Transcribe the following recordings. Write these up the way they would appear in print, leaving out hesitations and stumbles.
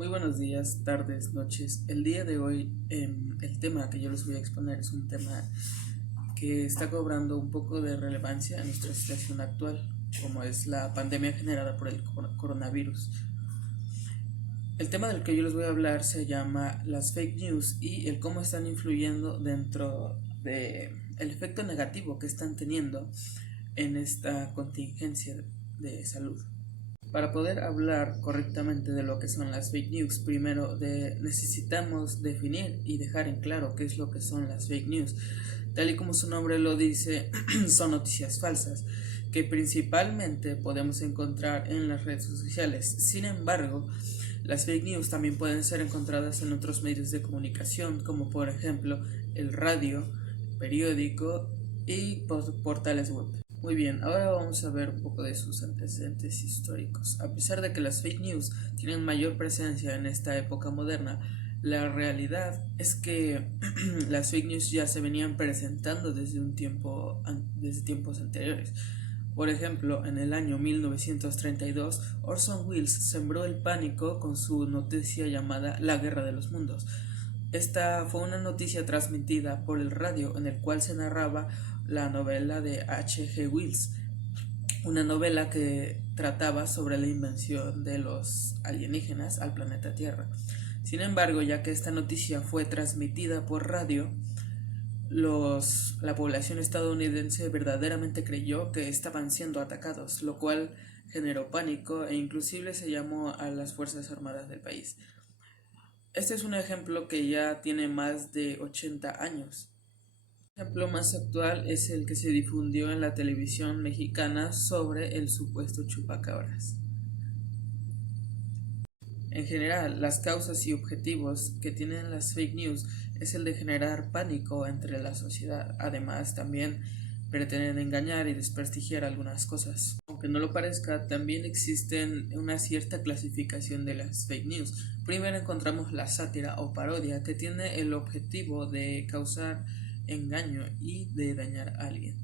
Muy buenos días, tardes, noches. El día de hoy, el tema que yo les voy a exponer es un tema que está cobrando un poco de relevancia en nuestra situación actual, como es la pandemia generada por el coronavirus. El tema del que yo les voy a hablar se llama las fake news y el cómo están influyendo dentro de el efecto negativo que están teniendo en esta contingencia de salud. Para poder hablar correctamente de lo que son las fake news, necesitamos definir y dejar en claro qué es lo que son las fake news. Tal y como su nombre lo dice, son noticias falsas que principalmente podemos encontrar en las redes sociales. Sin embargo, las fake news también pueden ser encontradas en otros medios de comunicación, como por ejemplo el radio, periódico y portales web. Muy bien, ahora vamos a ver un poco de sus antecedentes históricos. A pesar de que las fake news tienen mayor presencia en esta época moderna, la realidad es que las fake news ya se venían presentando desde tiempos anteriores. Por ejemplo, en el año 1932, Orson Welles sembró el pánico con su noticia llamada La Guerra de los Mundos. Esta fue una noticia transmitida por el radio en el cual se narraba la novela de H.G. Wells, una novela que trataba sobre la invención de los alienígenas al planeta Tierra. Sin embargo, ya que esta noticia fue transmitida por radio, la población estadounidense verdaderamente creyó que estaban siendo atacados, lo cual generó pánico e inclusive se llamó a las Fuerzas Armadas del país. Este es un ejemplo que ya tiene más de 80 años. El ejemplo más actual es el que se difundió en la televisión mexicana sobre el supuesto chupacabras. En general, las causas y objetivos que tienen las fake news es el de generar pánico entre la sociedad. Además, también pretenden engañar y desprestigiar algunas cosas. Aunque no lo parezca, también existen una cierta clasificación de las fake news. Primero encontramos la sátira o parodia, que tiene el objetivo de causar engaño y de dañar a alguien.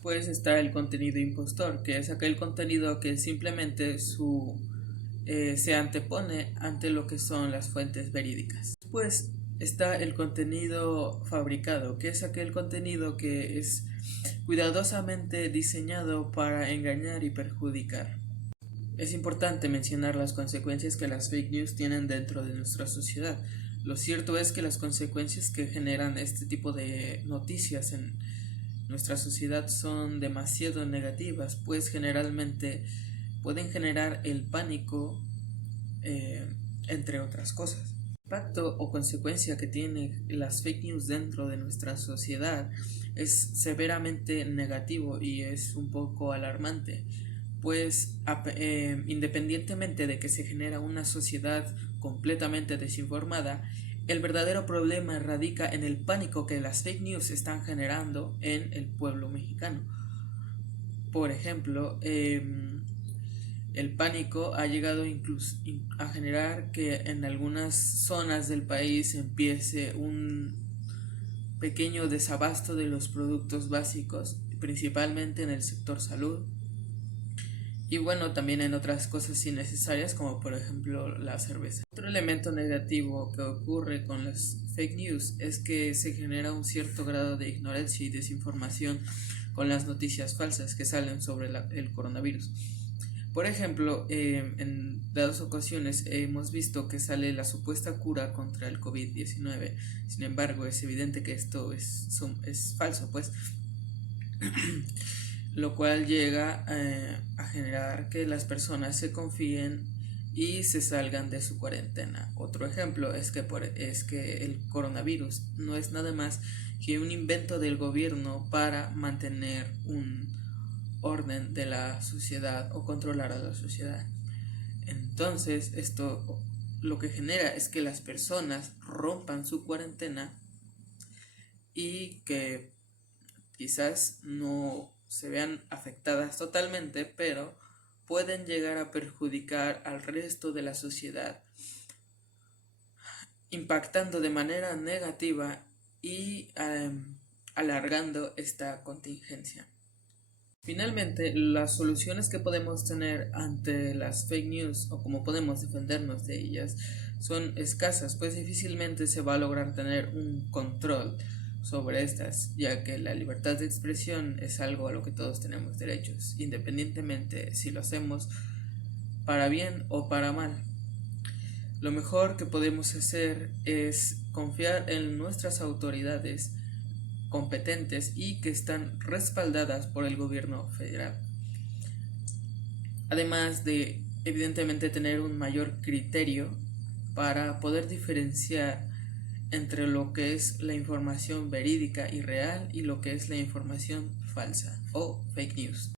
Pues está el contenido impostor, que es aquel contenido que simplemente se antepone ante lo que son las fuentes verídicas. Después está el contenido fabricado, que es aquel contenido que es cuidadosamente diseñado para engañar y perjudicar. Es importante mencionar las consecuencias que las fake news tienen dentro de nuestra sociedad. Lo cierto es que las consecuencias que generan este tipo de noticias en nuestra sociedad son demasiado negativas, pues generalmente pueden generar el pánico, entre otras cosas. El impacto o consecuencia que tienen las fake news dentro de nuestra sociedad es severamente negativo y es un poco alarmante, pues independientemente de que se genera una sociedad completamente desinformada, el verdadero problema radica en el pánico que las fake news están generando en el pueblo mexicano. Por ejemplo, el pánico ha llegado incluso a generar que en algunas zonas del país empiece un pequeño desabasto de los productos básicos, principalmente en el sector salud. Y bueno, también en otras cosas innecesarias como por ejemplo la cerveza. Otro elemento negativo que ocurre con las fake news es que se genera un cierto grado de ignorancia y desinformación con las noticias falsas que salen sobre el coronavirus. Por ejemplo, en dadas ocasiones hemos visto que sale la supuesta cura contra el COVID-19. Sin embargo, es evidente que esto es falso, pues lo cual llega a generar que las personas se confíen y se salgan de su cuarentena. Otro ejemplo es que el coronavirus no es nada más que un invento del gobierno para mantener un orden de la sociedad o controlar a la sociedad. Entonces, esto lo que genera es que las personas rompan su cuarentena y que quizás no se vean afectadas totalmente, pero pueden llegar a perjudicar al resto de la sociedad, impactando de manera negativa y alargando esta contingencia. Finalmente, las soluciones que podemos tener ante las fake news o cómo podemos defendernos de ellas son escasas, pues difícilmente se va a lograr tener un control sobre estas, ya que la libertad de expresión es algo a lo que todos tenemos derechos, independientemente si lo hacemos para bien o para mal. Lo mejor que podemos hacer es confiar en nuestras autoridades competentes y que están respaldadas por el gobierno federal. Además de, evidentemente, tener un mayor criterio para poder diferenciar entre lo que es la información verídica y real y lo que es la información falsa o fake news.